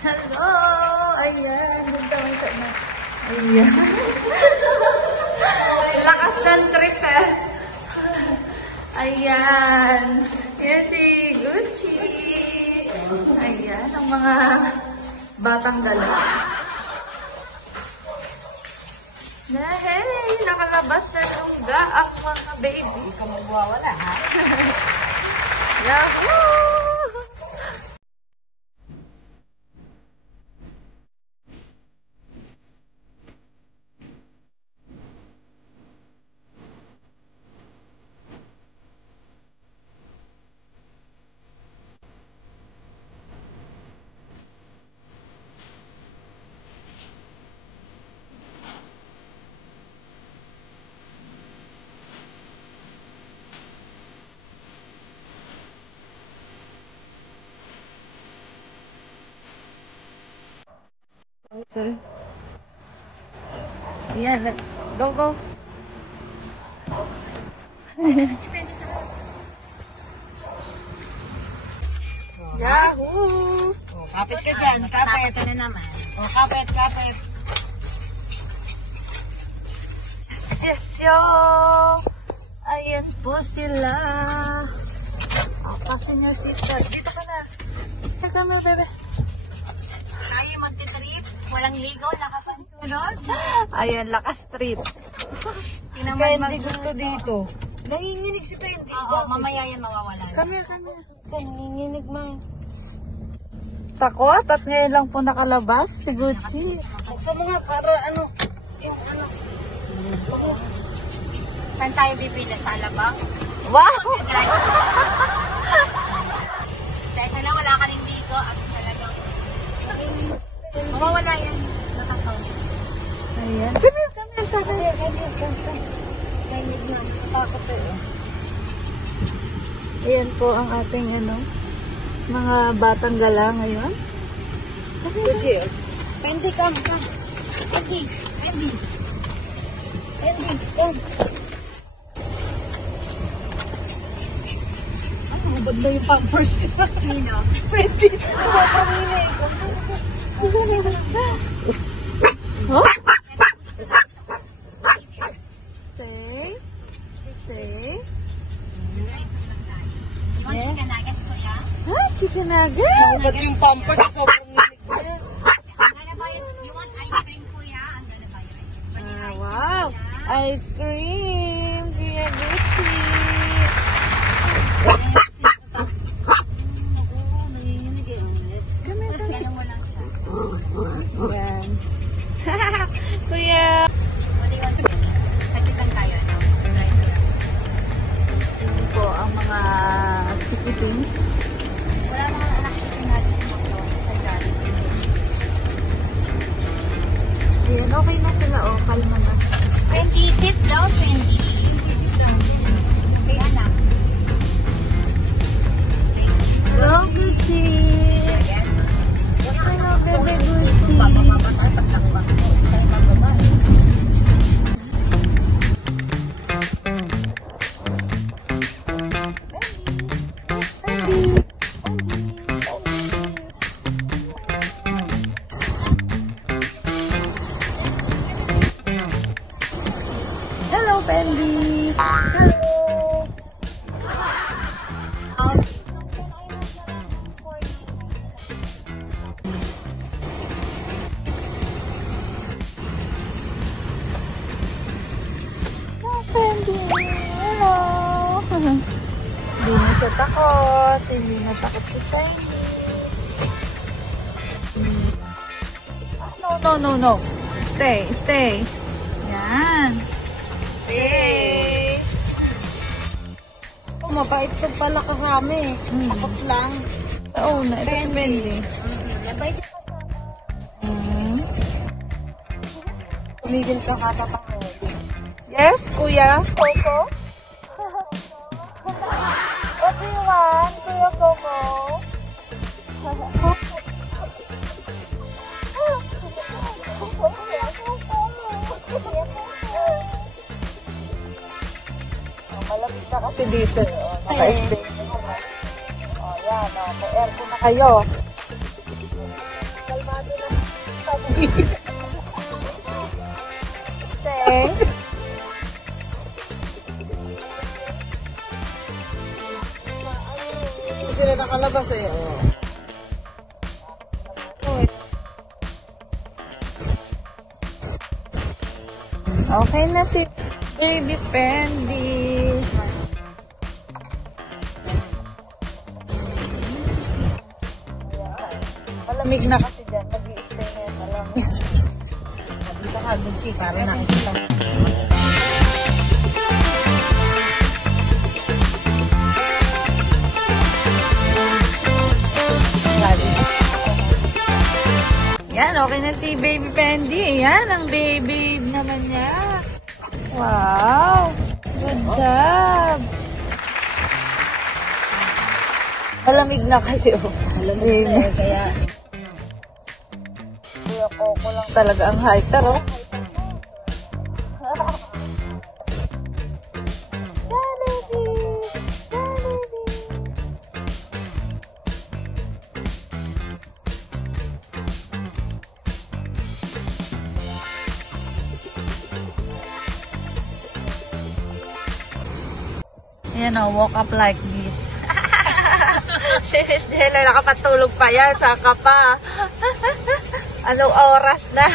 Hello! Ayan. Ganda mo ito na. Ayan. Lakas ng trip eh. Ayan. Ayan si Gucci. Ayan. Ang mga batang gala. Dahil nakalabas na lungga ang mga baby. Hindi ka magwawala, ha? Yahoo! Sorry. Yeah, let's go. Yahoo! Oh, kapit ka dyan, kapit. Ka na naman. Oh, kapit. Yes, yo! Ayan po sila. Passenger seat card. Dito ka na. Here ka na, bebe. Tayo magti-trip, walang ligo, nakapansunod. Ayan, lakas trip. Pendi gusto dito. Nanginginig si Pendi. Oo, mamaya yan mawawala. Kami. Nanginginig, man. Takot at ngayon lang po nakalabas si Gucci. Buksan mo nga para yung Saan tayo bibili? Sa Alabang? Wow! Session na wala ka rin dito. Ako talagang mawawala yan. Nakakaw. Ayan. Kami sa akin. Nanginig na. Takot sa'yo. Ayan po ang ating mga batang gala ngayon. Gucci. Pendi, come. Pendi, come. Ubod na yung pampers ka. Nino? Pendi, sobrang hinig. Huh? Stay. You want chicken nuggets, kuya? Chicken nugget. Ubod yung pampers, sobrang hinig. I'm gonna buy it. You want ice cream, kuya? I'm gonna buy you ice cream. Vanilla ice cream, Wow. kuya. Ice cream. Kuya Gucci. Ganun mo lang siya. Ayan. Kuya. What do you want to get? Saglit lang tayo. Right here. Ayan po ang mga chikitings. Wala namang anak chicken nuggets dito sa Jollibee. Ayan, okay na sila. Kalma na. 20, sit down, 20. Stay, anak. Hello, Gucci. Hello, bebe Gucci. Hello, Fendi. Hello. Fendi. Hello. Hindi na siya takot. Hindi na takot si Shiny. No. Stay. Yan. Hey! Oh, mabait ka pala kasami. Takot lang. Oo na. Ito si Fendi. Mabait ka. Tumigil ka katatakot. Yes, Kuya Coco? What do you want, Kuya Coco? Malamig na kasi dito. Naka-stay. Yan, may aircon na kayo. Hindi sila nakalabas eh. Oh. Okay na si Baby Fendi. Malamig na kasi dyan. Mag-i-stay na yan. Alam mo. Dito ka, Gucci, para nakikita. Yan, okay na si Baby Fendi. Yan, ang baby naman niya. Wow! Good job! Malamig na kasi, oh. Malamig na eh, kaya... Kuya Coco lang talaga ang hiker, oh. Jollibee! Jollibee! Ayan, oh, walk up like this. Si Miss Jella nakapatulog pa yan, saka pa. Anong oras na?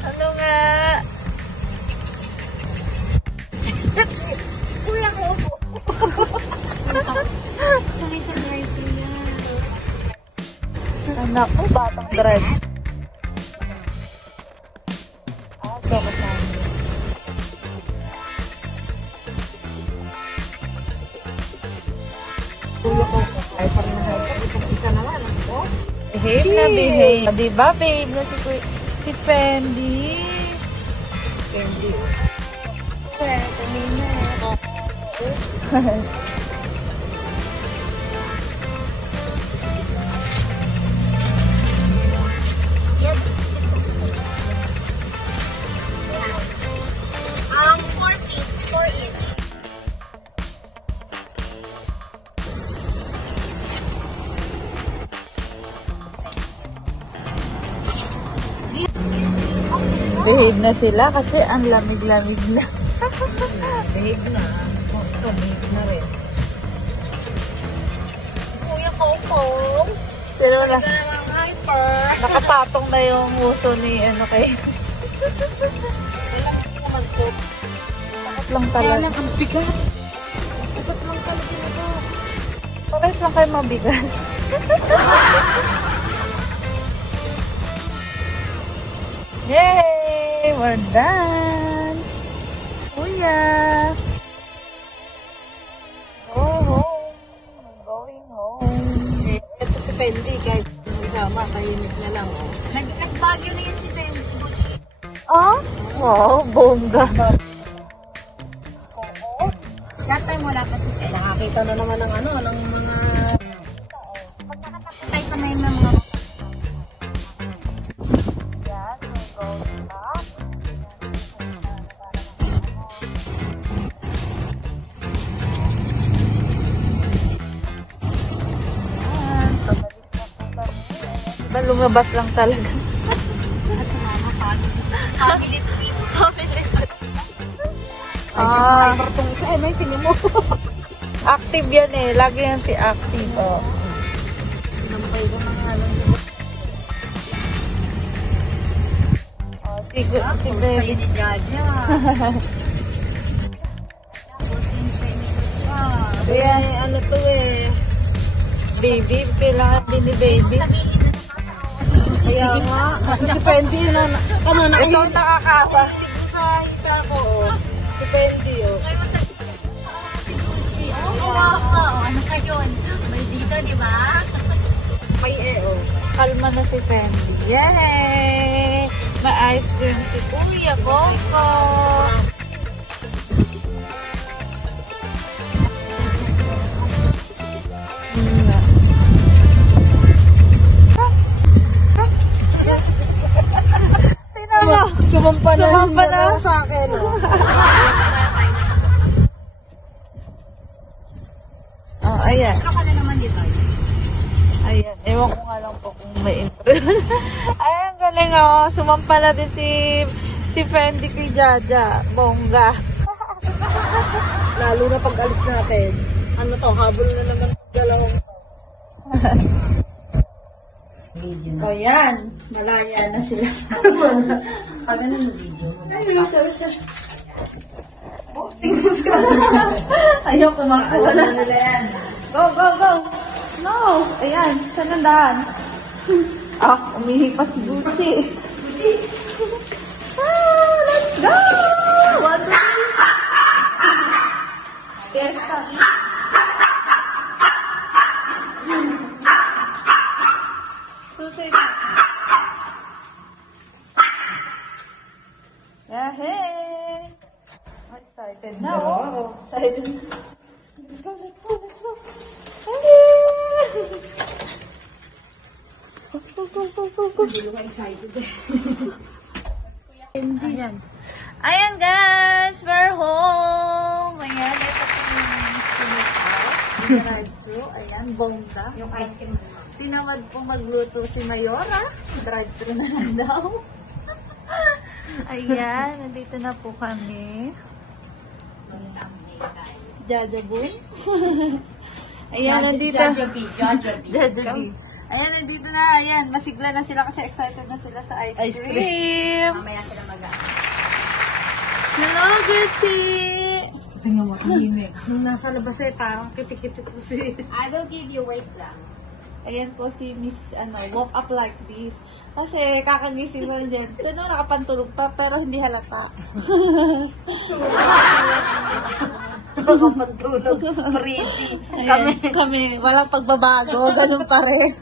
Ano nga? Kuya ko po. Sorry sa driver yan. Anak ko, batang drive. Bakit na? Kuya ko po. Ay, parang nahayap. Itong isa naman. Ako. Behave na behave. Diba, babe na si Fendi. Candy. Well, kanina. Yeah. 4 piece, 4 each. Behave na sila kasi ang lamig-lamig na. Behave na. Oh, ito, behave na rin. Kuya ko po. Pero na, Ang hyper. nakapatong na yung uso ni ano kay. Wala ko naman to. Takot lang Kaya talaga. lang, ang bigat. Bigat lang talaga na to. Pares lang kayo mabigat. Yay! We're done! Kuya! Go home! We're going home. Ito si Fendi, kahit kasama, tahimik na lang. Oh. Nag-bagyo na yun si Ben, si Gucci. Ah? Wow, bongga. That time wala pa si Ben. Nakakita na naman ng ano, ng mga... Pag nakatapos tayo sa may mga Yan, we're going back. Yan, pabalik na po kami. Diba, lumabas lang talaga. at sa mama, family trip. Family. Ah, partong isa, may tingin mo. Active yan eh. Lagi yan si active. Oh. Sinampay ko na nga lang. Oh, si baby. ni Jaja. Tapos yung training ko siya. Kaya ano to eh. Baby, kailangan din ni baby. Sabihin na nakakaawa si Gucci. Kaya nga, ako si Fendi, tama na. Ikaw nakakapa. Nakilig ko sa hita ko. Oh. Si Fendi, oh. Ay, si Gucci. Oh, kawawa ka. Oh, ano ka yun? May dito, di ba? May oh. Kalma na si Fendi. Yay! May ice cream si Kuya Coco. Tingnan mo. Sumampa na. Sumampa na. Sa akin, oh. Oh, ayan. Ano ka na naman dito? Ayan. Ewan ko nga lang po kung may intro. Ay, ang galing oh. Sumampala din si Fendi kay Jaja. Bongga. Lalo na pag alis natin. Ano to, habol na naman dalawang to. O yan. Malaya na sila. Pag ano yung video mo? Ayaw kumakuha na. Nila yan. Go, go, go. No. Ayan. Saan ang daan? Umihi pa si Gucci. Let's go! 1, 2, 3. Fiesta. Susunod na. Yahey! I'm excited na, oh. Excited. Let's go, let's go, let's go. Ayan. Ayan guys, we're home. Ayan, ito po yung sinip out. Drive-thru. Ayan, bongga. Yung ice cream. Tinamad pong magluto si Mayora. Drive-thru na lang daw. Ayan, nandito na po kami. Jaja Boon. Ayan, nandito. Jaja B. Jaja B. Jaja B. Ayan, nandito na. Ayan, masigla na sila kasi excited na sila sa ice Ice cream. Mamaya sila Hello, Gucci! Tingnan mo, tahimik. Nasa labas eh, parang kitikit ito si... I will give you weight lang. Ayan po si Miss, walk up like this. Kasi kakagising ko dyan. Ito naman nakapantulog pa, pero hindi halata. Nakapantulog. Pretty. Kami, walang pagbabago. Ganun pa rin.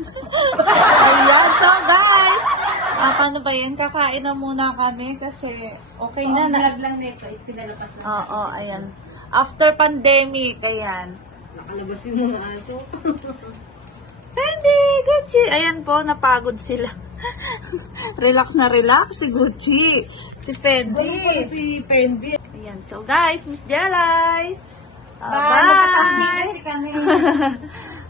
Ayan, so guys. Paano ba yan? Kakain na muna kami kasi okay na. Vlog lang nito is pinalapas na. Oo, ayan. After pandemic, ayan. Nakalabas yung mga aso. Fendi, Gucci. Ayan po, napagod sila. Relax na relax si Gucci. Si Fendi. Si Fendi. Ayan, so guys, Miss Jelay. Bye! Bye!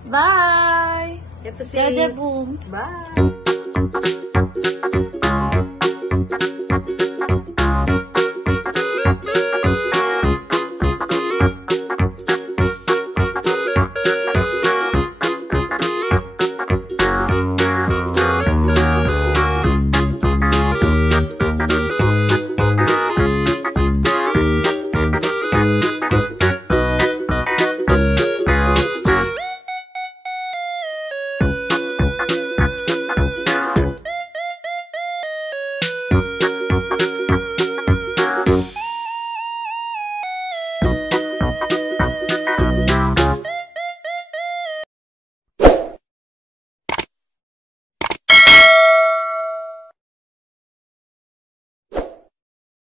Bye! Ito si... Jaja Boom. Bye!